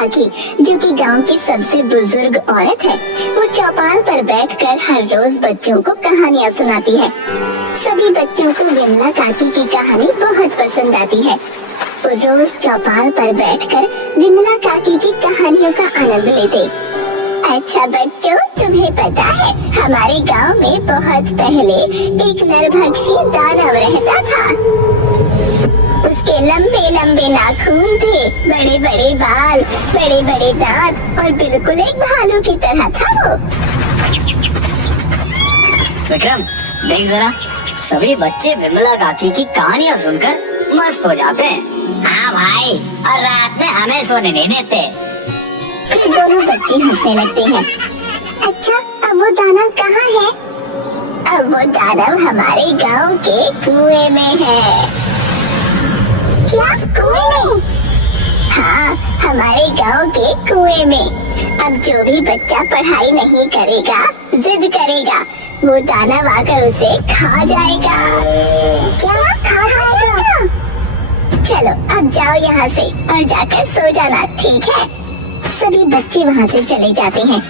काकी, जो कि गांव की सबसे बुजुर्ग औरत है, वो चौपाल पर बैठकर हर रोज बच्चों को कहानियाँ सुनाती है। सभी बच्चों को विमला काकी की कहानी बहुत पसंद आती है। वो रोज चौपाल पर बैठकर विमला काकी की कहानियों का आनंद लेते। अच्छा बच्चों, तुम्हें पता है हमारे गांव में बहुत पहले एक नरभक्षी दानव रहता था। उसके लंबे लंबे नाखून थे, बड़े बड़े बाल, बड़े बड़े दांत और बिल्कुल एक भालू की तरह था वो। विक्रम, देख जरा, सभी बच्चे विमला काकी की कहानियाँ सुनकर मस्त हो जाते हैं। हाँ भाई, और रात में हमें सोने नहीं देते। फिर दोनों बच्चे हंसने लगते हैं। अच्छा, अब वो दानव कहाँ है? अब वो दानव हमारे गांव के कुएं में है। क्या कुएं में? हाँ, हमारे गांव के कुएं में। अब जो भी बच्चा पढ़ाई नहीं करेगा, जिद करेगा, वो दानव आकर उसे खा जाएगा। क्या खा जाएगा? चलो अब जाओ यहाँ से और जाकर सो जाना, ठीक है? सभी बच्चे वहाँ से चले जाते हैं।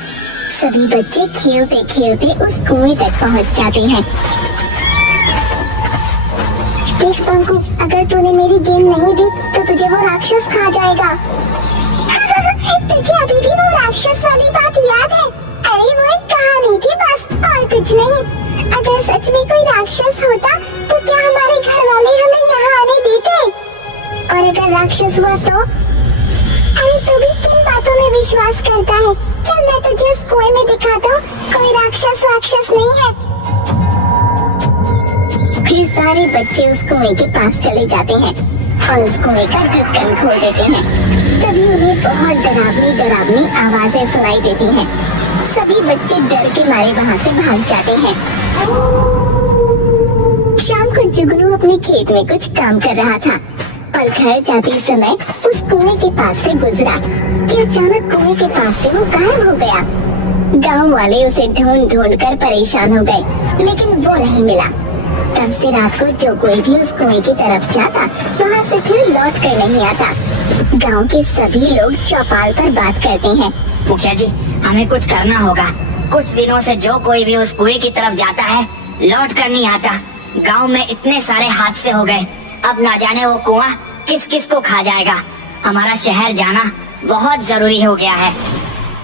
सभी बच्चे खेलते खेलते उस कुएं तक पहुँच जाते हैं। देख बंकू, अगर तूने मेरी गेम नहीं दी तो तुझे वो राक्षस खा जाएगा। तुझे अभी भी वो राक्षस वाली बात याद है? अरे वो एक कहानी थी बस, और कुछ नहीं। अगर सच में कोई राक्षस होता तो क्या हमारे घर वाले हमें यहाँ आने देते? और अगर राक्षस हुआ तो? अरे तू भी किन बातों में विश्वास करता है? चल मैं तुझे उस कुएं में दिखाता हूँ, कोई राक्षस नहीं है। फिर सारे बच्चे उस कुएं के पास चले जाते हैं और उस कुएं का ढक्कन खोल देते हैं। तभी उन्हें बहुत डरावनी आवाजें सुनाई देती हैं। सभी बच्चे डर के मारे वहाँ से भाग जाते हैं। शाम को जुगनू अपने खेत में कुछ काम कर रहा था और घर जाते समय उस कुएं के पास से गुजरा कि अचानक कुएं के पास से वो गायब हो गया। गांव वाले उसे ढूंढ कर परेशान हो गए, लेकिन वो नहीं मिला। तब से रात को जो कोई भी उस कुएं की तरफ जाता, वहाँ से फिर लौट कर नहीं आता। गांव के सभी लोग चौपाल पर बात करते हैं। मुखिया जी, हमें कुछ करना होगा। कुछ दिनों से जो कोई भी उस कुएं की तरफ जाता है, लौट कर नहीं आता। गांव में इतने सारे हादसे हो गए, अब ना जाने वो कुआं किस किस को खा जाएगा। हमारा शहर जाना बहुत जरूरी हो गया है।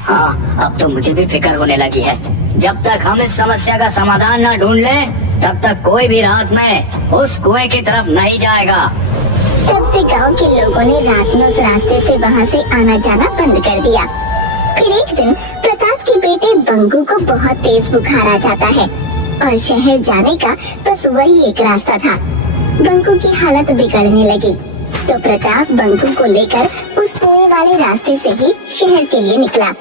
हाँ, अब तो मुझे भी फिक्र होने लगी है। जब तक हम इस समस्या का समाधान न ढूंढ लें, तब तक कोई भी रात में उस कुएं की तरफ नहीं जाएगा। तब से गांव के लोगों ने रात में उस रास्ते से वहाँ से आना जाना बंद कर दिया। फिर एक दिन प्रताप के बेटे बंकू को बहुत तेज बुखार आ जाता है और शहर जाने का बस वही एक रास्ता था। बंकू की हालत बिगड़ने लगी तो प्रताप बंकू को लेकर उस कुएं वाले रास्ते से ही शहर के लिए निकला।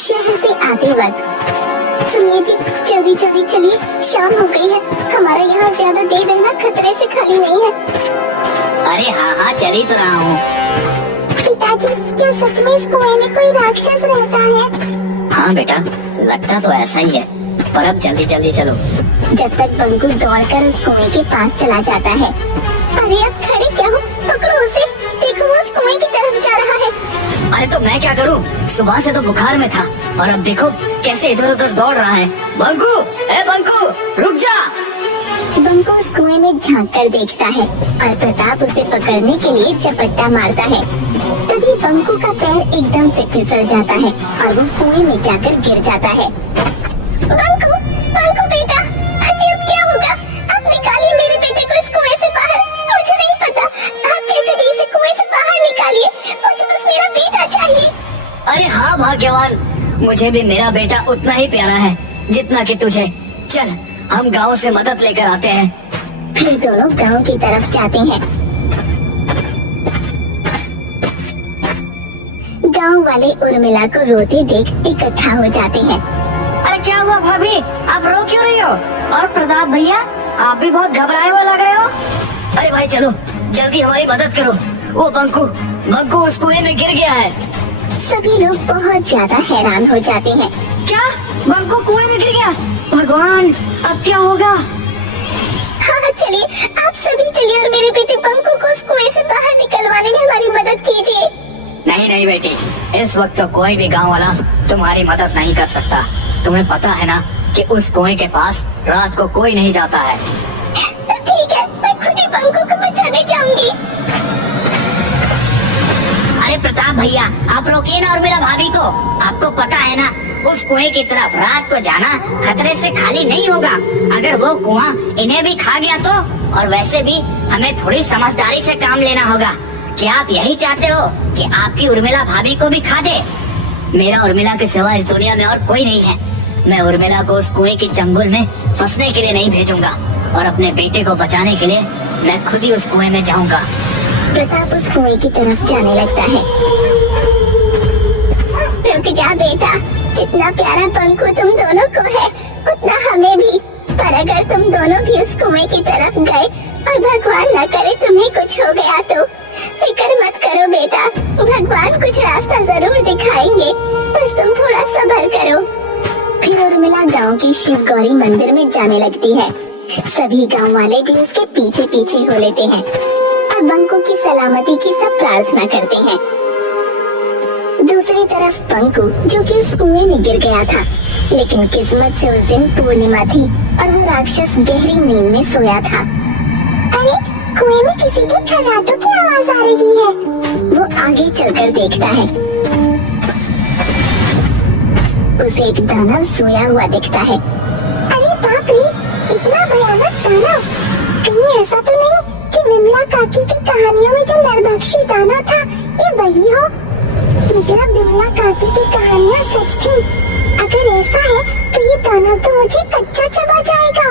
शहर से आते वक्त, सुनिए जी, जल्दी जल्दी चलिए, शाम हो गई है। हमारा यहाँ ज्यादा देर रहना खतरे से खाली नहीं है। अरे हाँ, चली तो रहा हूँ। पिताजी, क्या सच में इस कुएं में कोई राक्षस रहता है? हाँ बेटा, लगता तो ऐसा ही है, पर अब जल्दी जल्दी चलो। जब तक बंकू दौड़कर उस कुएं के पास चला जाता है। अरे अब खड़े क्या हो, पकड़ो उसे, देखो वो उस कुएं की तरफ जा रहा है। अरे तो मैं क्या करूं? सुबह से तो बुखार में था और अब देखो कैसे इधर उधर दौड़ रहा है। बंकू, ए बंकू, रुक जा। बंकू उस कुएं में झांक कर देखता है और प्रताप उसे पकड़ने के लिए झपट्टा मारता है। तभी बंकू का पैर एकदम से फिसल जाता है और वो कुएं में जाकर गिर जाता है। बंकू, बंकू बेटा, अजी अब क्या होगा? आप निकालिए मेरे बेटे को इस कुएं से बाहर। मुझे नहीं पता, आप कैसे भी इसे कुएं से बाहर निकालिए, मुझे बस मेरा बेटा चाहिए। अरे हाँ भाग्यवान, मुझे भी मेरा बेटा उतना ही प्यारा है जितना कि तुझे। चल, हम गांव से मदद लेकर आते हैं। फिर दोनों गांव की तरफ जाते हैं। गांव वाले उर्मिला को रोते देख इकट्ठा हो जाते हैं। अरे क्या हुआ भाभी, आप रो क्यों रही हो? और प्रताप भैया, आप भी बहुत घबराए हुए लग रहे हो। अरे भाई चलो, जल्दी हमारी मदद करो। वो बंकू उस कुएं में गिर गया है। सभी लोग बहुत ज्यादा हैरान हो जाते हैं। क्या? बंकू कुएं में गिर गया? भगवान, अब क्या होगा? हाँ चलिए, आप सभी चलिए और मेरे बेटे बंकू को उस कुएं से बाहर निकलवाने में हमारी मदद कीजिए। नहीं नहीं बेटी, इस वक्त तो कोई भी गांव वाला तुम्हारी मदद नहीं कर सकता। तुम्हें पता है ना कि उस कुएं के पास रात को कोई नहीं जाता है। तो ठीक है, मैं खुद ही बंकू को बचाने जाऊंगी। अरे प्रताप भैया, आप रोकिए ना उर्मिला भाभी को। आपको पता है ना, उस कुएं की तरफ रात को जाना खतरे से खाली नहीं होगा। अगर वो कुआं इन्हें भी खा गया तो? और वैसे भी हमें थोड़ी समझदारी से काम लेना होगा। क्या आप यही चाहते हो कि आपकी उर्मिला भाभी को भी खा दे? मेरा उर्मिला के सिवा इस दुनिया में और कोई नहीं है। मैं उर्मिला को उस कुएं के चंगुल में फंसने के लिए नहीं भेजूंगा, और अपने बेटे को बचाने के लिए मैं खुद ही उस कुएं में जाऊंगा। प्रताप उस कुएं की तरफ जाने लगता है। रुक जा बेटा, जितना प्यारा बंकू तुम दोनों को है उतना हमें भी। पर अगर तुम दोनों भी उस कुएं की तरफ गए और भगवान न करे तुम्हें कुछ हो गया तो फिक्र मत करो बेटा, भगवान कुछ रास्ता जरूर दिखाएंगे, बस तुम थोड़ा सब्र करो। फिर उर्मिला गांव के शिव गौरी मंदिर में जाने लगती है। सभी गांव वाले भी उसके पीछे पीछे हो लेते हैं और बंकू की सलामती की सब प्रार्थना करते हैं। दूसरी तरफ बंकू, जो कि उस कुएं में गिर गया था, लेकिन किस्मत से उस दिन पूर्णिमा थी और वो राक्षस गहरी नींद में सोया था। अरे कुएं में किसी के खर्राटों की आवाज आ रही है। वो आगे चलकर देखता है, उसे एक दानव सोया हुआ दिखता है। अरे बाप रे, इतना भयानक दानव! कहीं ऐसा तो नहीं कि विमला काकी की कहानियों में जो नरभक्षी दानव था ये वही हो? मतलब विमला काकी की कहानियाँ सच थी। अगर ऐसा है तो ये दानव तो मुझे कच्चा चबा जाएगा।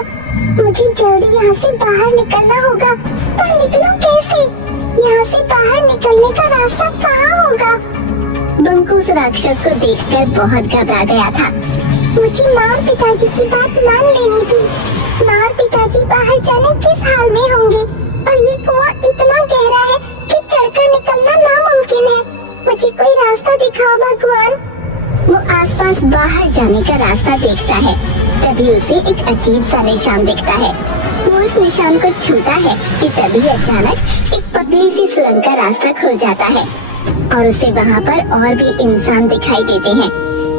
मुझे जल्दी यहाँ से बाहर निकलना होगा, पर निकलूं कैसे? यहाँ से बाहर निकलने का रास्ता कहाँ होगा? बंकू उस राक्षस को देखकर बहुत घबरा गया था। मुझे माँ और पिताजी की बात मान लेनी थी। माँ और पिताजी बाहर जाने किस हाल में होंगे, और ये कुआं इतना गहरा है कि चढ़कर निकलना नामुमकिन है। मुझे कोई रास्ता दिखाओ भगवान। वो आसपास बाहर जाने का रास्ता देखता है, तभी उसे एक अजीब सा निशान दिखता है। वो उस निशान को छूता है कि तभी अचानक एक पतली सी सुरंग का रास्ता खुल जाता है और उसे वहाँ पर और भी इंसान दिखाई देते हैं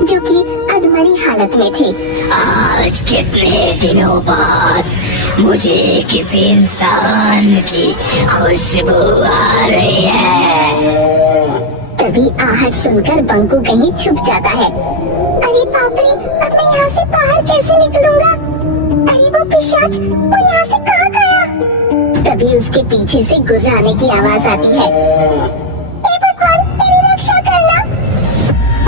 जो कि अधमरी हालत में थे। आज कितने दिनों बाद मुझे किसी इंसान की खुशबू आ रही है। तभी आहट सुनकर बंकू कहीं छुप जाता है। अरे बाप रे, अब मैं यहाँ से बाहर कैसे निकलूंगा? अरे वो पिशाच, वो यहाँ से कहाँ गया? तभी उसके पीछे से गुर्राने की आवाज आती है। हे भगवान, मेरी रक्षा करना!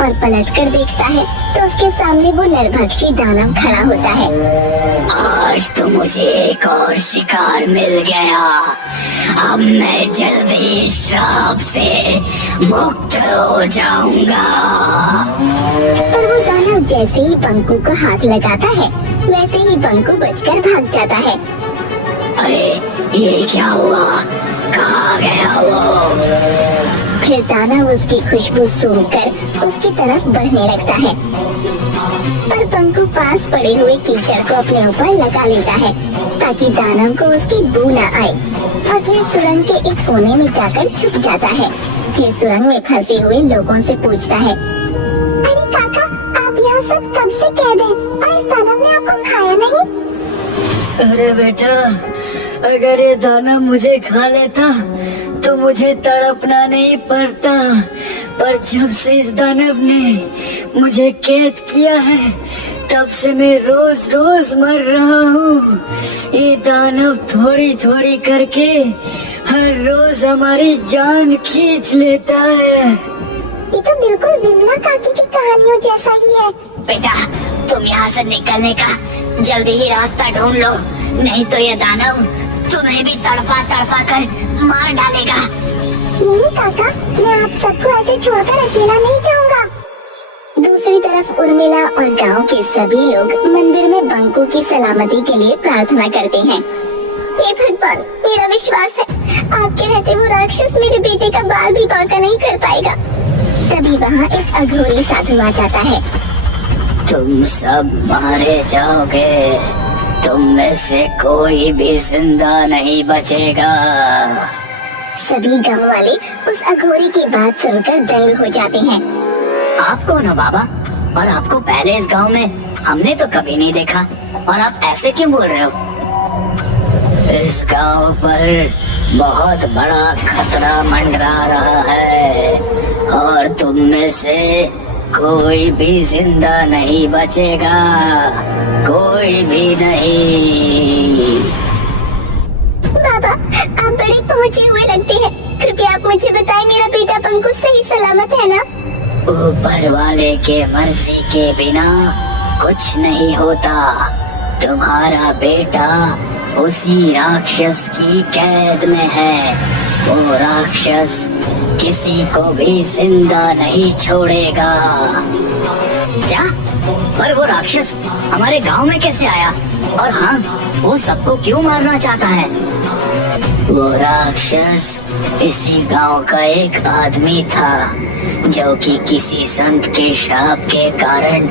और पलटकर देखता है तो उसके सामने वो नरभक्षी दानव खड़ा होता है। आज तो मुझे एक और शिकार मिल गया। अब मैं जल्दी श्राप से मुक्त हो जाऊंगा। पर वो दानव जैसे ही बंकू को हाथ लगाता है वैसे ही बंकू बचकर भाग जाता है। अरे ये क्या हुआ? कहाँ गया वो? फिर दानव उसकी खुशबू सूंघकर उसकी तरफ बढ़ने लगता है, पर बंकू पास पड़े हुए कीचड़ को अपने ऊपर लगा लेता है ताकि दानव को उसकी बू न आए, और फिर सुरंग के एक कोने में जाकर छुप जाता है। फिर सुरंग में फंसे हुए लोगों से पूछता है, अरे काका, आप यहाँ सब कब से कैद हैं और इस दानव ने आपको खाया नहीं? अरे बेटा, अगर ये दानव मुझे खा लेता तो मुझे तड़पना नहीं पड़ता, पर जब से इस दानव ने मुझे कैद किया है तब से मैं रोज रोज मर रहा हूँ। ये दानव थोड़ी थोड़ी करके हर रोज हमारी जान खींच लेता है। ये तो बिल्कुल विमला काकी की कहानियों जैसा ही है। बेटा, तुम यहाँ से निकलने का जल्दी ही रास्ता ढूंढ लो, नहीं तो ये दानव तुम्हें भी तड़पा तड़पा कर मार डालेगा। नहीं काका, मैं आप सबको ऐसे छोड़कर अकेला नहीं जाऊंगा। दूसरी तरफ उर्मिला और गांव के सभी लोग मंदिर में बंकू की सलामती के लिए प्रार्थना करते हैं। हे भगवान, मेरा विश्वास है आपके रहते वो राक्षस मेरे बेटे का बाल भी बांका नहीं कर पाएगा। तभी वहाँ एक अघोरी साधु आ जाता है। तुम सब मारे जाओगे, तुम में से कोई भी जिंदा नहीं बचेगा। सभी गांव वाले उस अघोरी की बात सुनकर दंग हो जाते हैं। आप कौन हो बाबा? और आपको पहले इस गांव में हमने तो कभी नहीं देखा, और आप ऐसे क्यों बोल रहे हो? इस गांव पर बहुत बड़ा खतरा मंडरा रहा है और तुम में से कोई भी जिंदा नहीं बचेगा, कोई भी नहीं। बाबा, आप बड़े पहुंचे हुए लगते हैं। कृपया आप मुझे बताएं, मेरा बेटा बंकू सही सलामत है ना? ऊपर वाले के मर्जी के बिना कुछ नहीं होता। तुम्हारा बेटा उसी राक्षस की कैद में है। वो राक्षस किसी को भी जिंदा नहीं छोड़ेगा। क्या? पर वो राक्षस हमारे गांव में कैसे आया? और हाँ, वो सबको क्यों मारना चाहता है? वो राक्षस इसी गांव का एक आदमी था जो कि किसी संत के श्राप के कारण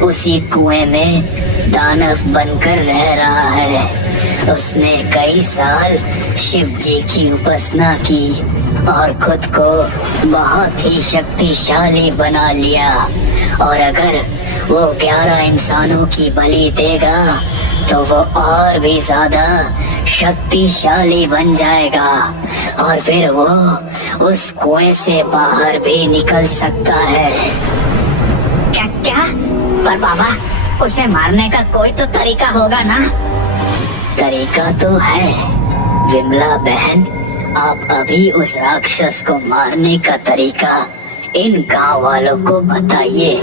उसी कुएं में दानव बनकर रह रहा है। उसने कई साल शिव जी की उपासना की और खुद को बहुत ही शक्तिशाली बना लिया, और अगर वो 11 इंसानों की बलि देगा तो वो और भी ज्यादा शक्तिशाली बन जाएगा और फिर वो उस कुएं से बाहर भी निकल सकता है। क्या क्या? पर बाबा, उसे मारने का कोई तो तरीका होगा ना? तरीका तो है विमला बहन। आप अभी उस राक्षस को मारने का तरीका इन गांव वालों को बताइए।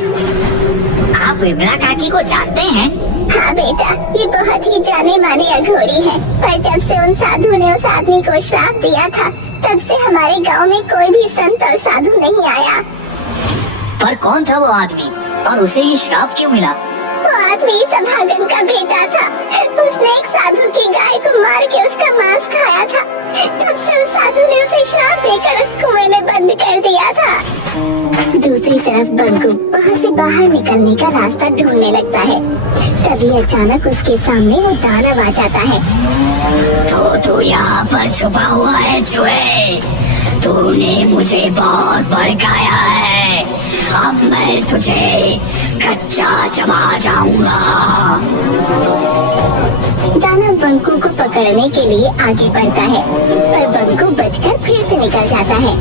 आप विमला काकी को जानते हैं? हाँ बेटा, ये बहुत ही जाने माने अघोरी है। पर जब से उन साधु ने उस आदमी को श्राप दिया था, तब से हमारे गांव में कोई भी संत और साधु नहीं आया। पर कौन था वो आदमी और उसे ये श्राप क्यों मिला? वो आदमी सभागन का बेटा था। उसने एक साधु की गाय को मार के उसका मांस खाया था। तब से उस साधु ने उसे श्राप देकर उस कुएं में बंद कर दिया था। दूसरी तरफ बंकू वहाँ से बाहर निकलने का रास्ता ढूंढने लगता है। तभी अचानक उसके सामने वो दानव आ जाता है। तो तू यहाँ पर छुपा हुआ है चूहे। तूने मुझे बहुत भड़काया है। अब मैं तुझे कच्चा चबा जाऊंगा। दानव बंकू को पकड़ने के लिए आगे बढ़ता है, पर बंकू बचकर फिर से निकल जाता है।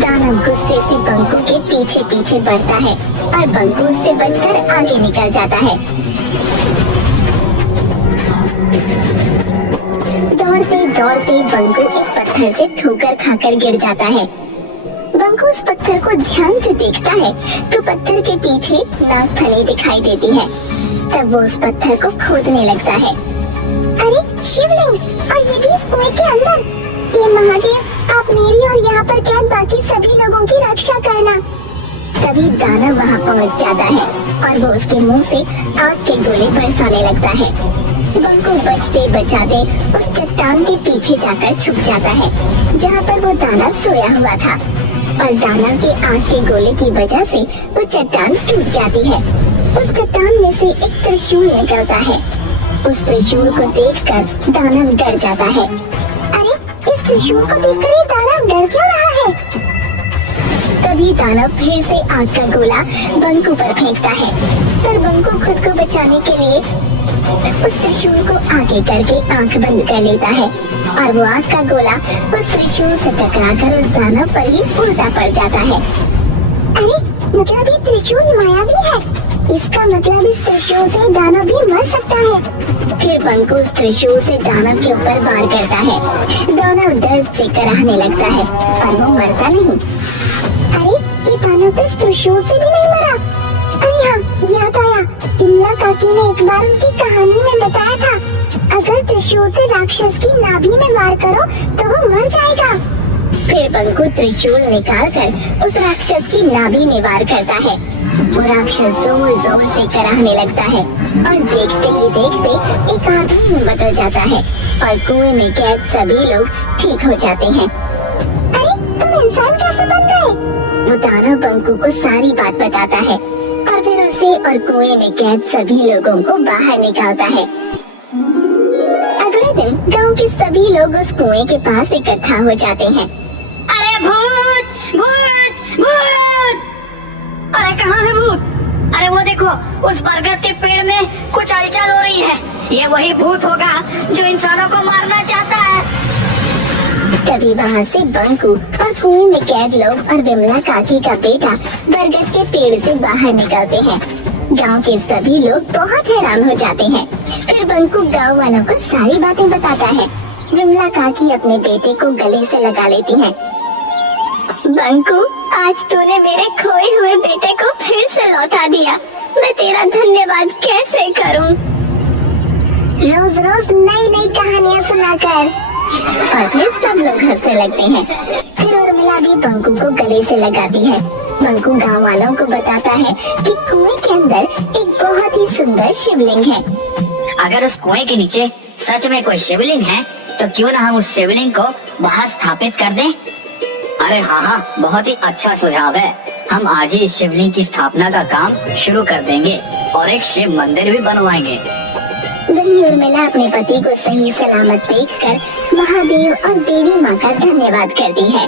दानव गुस्से से बंकू के पीछे पीछे बढ़ता है और बंकू उससे बचकर आगे निकल जाता है। दौड़ते दौड़ते बंकू एक पत्थर से ठोकर खाकर गिर जाता है। बंकू उस पत्थर को ध्यान से देखता है तो पत्थर के पीछे नागफनी दिखाई देती है। तब वो उस पत्थर को खोदने लगता है। अरे शिवलिंग, और ये भी इस कुएं के अंदर। ये महादेव, आप मेरी और यहाँ पर कैद बाकी सभी लोगों की रक्षा करना। तभी दानव वहाँ पहुँच जाता है और वो उसके मुंह से आग के गोले बरसाने लगता है। बंकू बचते बचाते उस चट्टान के पीछे जाकर छुप जाता है जहाँ पर वो दानव सोया हुआ था, और दानव के आग के गोले की वजह से वो चट्टान टूट जाती है। उस चट्टान में से एक त्रिशूल निकलता है। उस त्रिशूल को देखकर दानव डर जाता है। अरे, इस त्रिशूल को देखकर ये दानव डर क्यों रहा है? तभी दानव फिर से आग का गोला बंकू पर फेंकता है, पर बंकू खुद को बचाने के लिए उस त्रिशूल को आगे करके आंख बंद कर लेता है और वो आग का गोला उस त्रिशूल से टकराकर उस दानव पर ही उल्टा पड़ जाता है। अरे, मतलब ये त्रिशूल मायावी है। इसका मतलब इस त्रिशूल से दानव भी मर सकता है। फिर बंकू उस त्रिशूल से दानव के ऊपर वार करता है। दानव दर्द से कराहने लगता है, पर वो मरता नहीं। अरे, ये दानव तो इस त्रिशूल से भी नहीं मरा। अरे हाँ, याद आया, विमला काकी ने एक बार उनकी कहानी में बताया था, अगर त्रिशूल से राक्षस की नाभि में वार करो तो वो मर जाएगा। फिर बंकू त्रिशूल निकालकर उस राक्षस की नाभि में वार करता है। वो राक्षस जोर जोर से कराहने लगता है और देखते ही देखते एक आदमी में बदल जाता है और कुएं में कैद सभी लोग ठीक हो जाते हैं। अरे, तुम इंसान कैसे बन गए? वो दानव बंकू को सारी बात बताता है और फिर उसे और कुएं में कैद सभी लोगों को बाहर निकालता है। अगले दिन गांव के सभी लोग उस कुएं के पास इकट्ठा हो जाते हैं। अरे भूत भूत भूत! अरे कहाँ है भूत? अरे वो देखो, उस बरगद के पेड़ में कुछ हलचल हो रही है। ये वही भूत होगा जो इंसानों को मारना चाहता है। तभी वहाँ से बंकू और कुएं में कैद लोग और विमला काकी का बेटा बरगद के पेड़ से बाहर निकलते हैं। गांव के सभी लोग बहुत हैरान हो जाते हैं। फिर बंकू गांव वालों को सारी बातें बताता है। विमला काकी अपने बेटे को गले से लगा लेती है। बंकू, आज तूने मेरे खोए हुए बेटे को फिर से लौटा दिया। मैं तेरा धन्यवाद कैसे करूं? रोज रोज नई नई कहानियां सुनाकर। और फिर सब लोग हंसने लगते हैं। फिर उर्मिला भी बंकू को गले से लगाती है। बंकू गांव वालों को बताता है कि कुएं के अंदर एक बहुत ही सुंदर शिवलिंग है। अगर उस कुएं के नीचे सच में कोई शिवलिंग है तो क्यों ना हम उस शिवलिंग को बाहर स्थापित कर दें? अरे हाँ, बहुत ही अच्छा सुझाव है। हम आज ही इस शिवलिंग की स्थापना का काम शुरू कर देंगे और एक शिव मंदिर भी बनवाएंगे। वही उर्मिला अपने पति को सही सलामत देखकर महादेव और देवी माँ का धन्यवाद करती है।